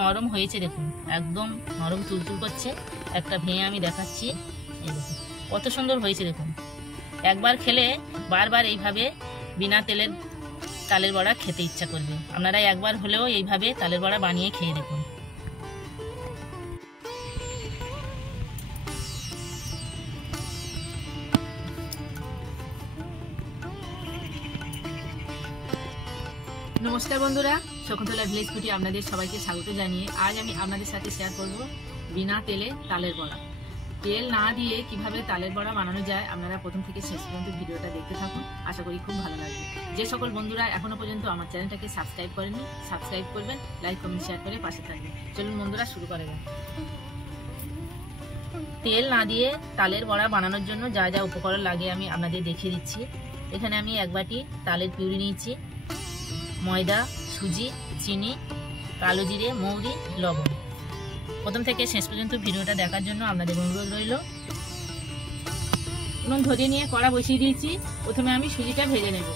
নরম হয়েছে দেখুন, একদম নরম তুলতুল করছে। একটা ভেঙে আমি দেখাচ্ছি, এই দেখুন কত সুন্দর হয়েছে দেখুন। একবার খেলে বারবার এইভাবে বিনা তেলের তালের বড়া খেতে ইচ্ছা করবে। আপনারা একবার হলেও এইভাবে তালের বড়া বানিয়ে খেয়ে দেখুন। নমস্কার বন্ধুরা, শকুন্তলা ভিলেজ ফুডে আপনাদের সবাইকে স্বাগত জানিয়ে আজ আমি আপনাদের সাথে শেয়ার করব বিনা তেলে তালের বড়া। তেল না দিয়ে কিভাবে তালের বড়া বানানো যায় আপনারা প্রথম থেকে শেষ পর্যন্ত ভিডিওটা দেখতে থাকুন, আশা করি খুব ভালো লাগবে। যে সকল বন্ধুরা এখনো পর্যন্ত আমার চ্যানেলটাকে সাবস্ক্রাইব করেননি, সাবস্ক্রাইব করবেন, লাইক কমেন্ট শেয়ার করে পাশে থাকবেন। চলুন বন্ধুরা শুরু করা যাক। তেল না দিয়ে তালের বড়া বানানোর জন্য যা যা উপকরণ লাগে আমি আপনাদের দেখিয়ে দিচ্ছি। এখানে আমি এক বাটি তালের পিউরি নিয়েছি, ময়দা, সুজি, চিনি, কালো জিরে, মৌরি, লবণ। প্রথম থেকে শেষ পর্যন্ত ভিডিওটা দেখার জন্য আপনাদের অনুরোধ রইল। উনুন ধরিয়ে নিয়ে কড়া বসিয়ে দিয়েছি। প্রথমে আমি সুজিটা ভেজে নেব।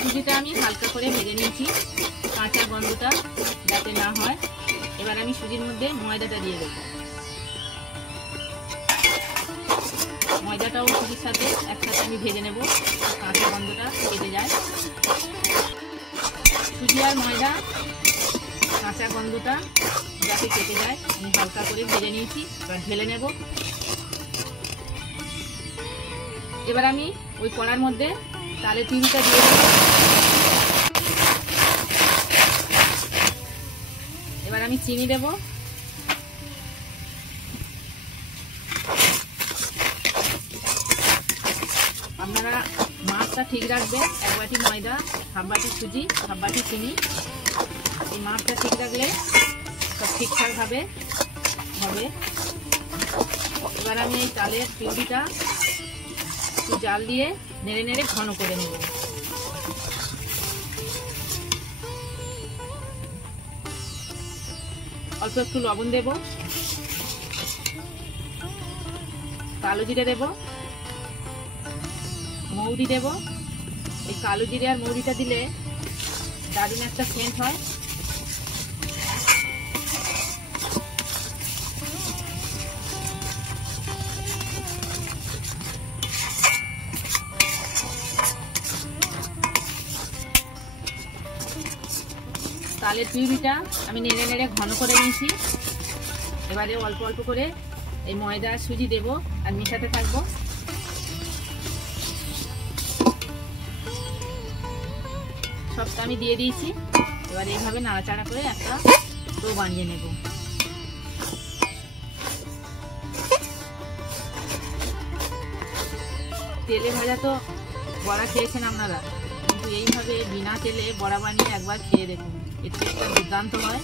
সুজিটা আমি হালকা করে ভেজে নিয়েছি, কাঁচা গন্ধটা যাতে না হয়। এবার আমি সুজির মধ্যে ময়দাটা দিয়ে দেবো। ময়দাটাও সুজির সাথে একসাথে আমি ভেজে নেব, কাঁচা গন্ধটা কেটে যায়। সুজি আর ময়দা কাঁচা গন্ধটা যাতে কেটে যায় আমি হালকা করে ভেজে নিয়েছি। এবার ঢেলে নেব। এবার আমি ওই কড়ার মধ্যে তালের পিউরিটা দিয়ে দেব। এবার আমি চিনি দেব। আপনারা মাপটা ঠিক রাখবেন, এক বাটি ময়দা, হাফ বাটি সুজি, হাফ বাটি চিনি। এই মাপটা ঠিক রাখলে সব ঠিকঠাকভাবে হবে। এবার আমি এই তালের পিউরিটা একটু জাল দিয়ে নেড়ে নেড়ে ঘন করে নেব। অল্প একটু লবণ দেব, কালো জিরে দেব, মৌরি দেব। এই কালো জিরে আর মৌরিটা দিলে দারুণ একটা সেন্ট হয়। তালের পিউরিটা আমি নেড়ে নেড়ে ঘন করে নিয়েছি। এবারে অল্প অল্প করে এই ময়দা সুজি দেব আর মেশাতে থাকবো। সবটা আমি দিয়ে দিয়েছি। এবার এইভাবে নাড়াচাড়া করে একটা ডো বানিয়ে নেব। তেলে ভাজা তো বড়া খেয়েছেন আপনারা, কিন্তু এইভাবে বিনা তেলে বড়া বানিয়ে একবার খেয়ে দেখুন, এর টেস্টটা দুর্দান্ত হয়।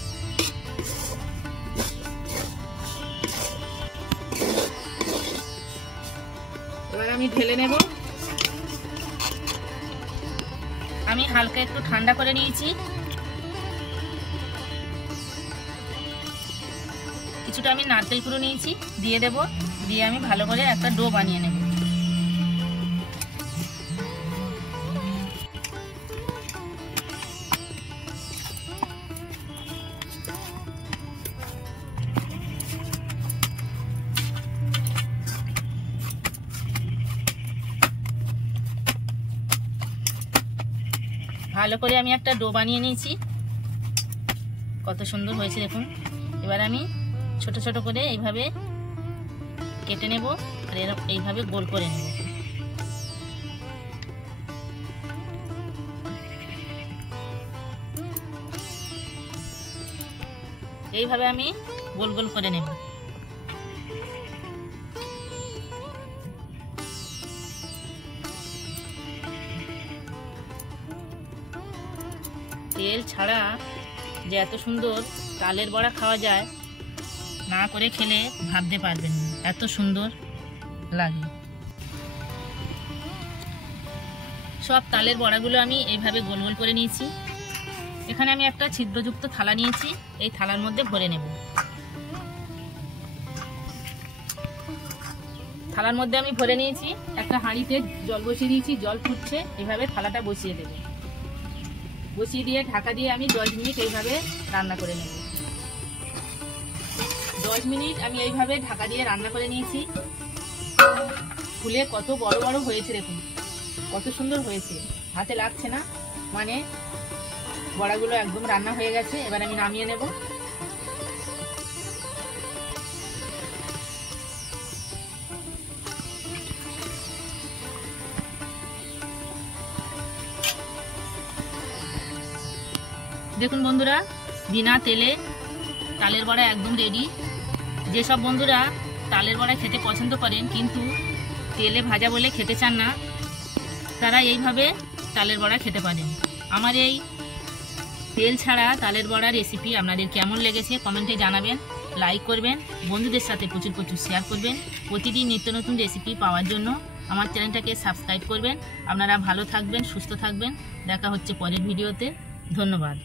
এবার আমি ঢেলে নেব। আমি হালকা একটু ঠান্ডা করে নিয়েছি। কিছুটা আমি নারকেল কুড়ো নিয়েছি, দিয়ে দেব। দিয়ে আমি ভালো করে একটা ডো বানিয়ে নেব। ভালো করে আমি একটা ডো বানিয়ে নিয়েছি, কত সুন্দর হয়েছে দেখুন। এবার আমি ছোট ছোট করে এইভাবে কেটে নেব আর এইভাবে গোল করে নেব। এইভাবে আমি গোল গোল করে নেব। তেল ছাড়া যে এত সুন্দর তালের বড়া খাওয়া যায়, না করে খেলে ভাবতে পারবেন না, এত সুন্দর লাগে। সব তালের বড়াগুলো আমি এইভাবে গোল গোল করে নিয়েছি। এখানে আমি একটা ছিদ্রযুক্ত থালা নিয়েছি, এই থালার মধ্যে ভরে নেব। থালার মধ্যে আমি ভরে নিয়েছি। একটা হাঁড়িতে জল বসিয়ে দিয়েছি, জল ফুটছে। এইভাবে থালাটা বসিয়ে দেব। বসিয়ে দিয়ে ঢাকা দিয়ে আমি 10 মিনিট এইভাবে রান্না করে নেব। 10 মিনিট আমি এইভাবে ঢাকা দিয়ে রান্না করে নিয়েছি। ফুলে কত বড় বড় হয়েছে, দেখুন কত সুন্দর হয়েছে, হাতে লাগছে না, মানে বড়াগুলো একদম রান্না হয়ে গেছে। এবার আমি নামিয়ে নেব। দেখুন বন্ধুরা, বিনা তেলে তালের বড়া একদম রেডি। যেসব বন্ধুরা তালের বড়া খেতে পছন্দ করেন কিন্তু তেলে ভাজা বলে খেতে চান না, তারা এইভাবে তালের বড়া খেতে পারেন। আমার এই তেল ছাড়া তালের বড়া রেসিপি আপনাদের কেমন লেগেছে কমেন্টে জানাবেন, লাইক করবেন, বন্ধুদের সাথে প্রচুর প্রচুর শেয়ার করবেন। প্রতিদিন নিত্য নতুন রেসিপি পাওয়ার জন্য আমার চ্যানেলটাকে সাবস্ক্রাইব করবেন। আপনারা ভালো থাকবেন, সুস্থ থাকবেন। দেখা হচ্ছে পরের ভিডিওতে। ধন্যবাদ।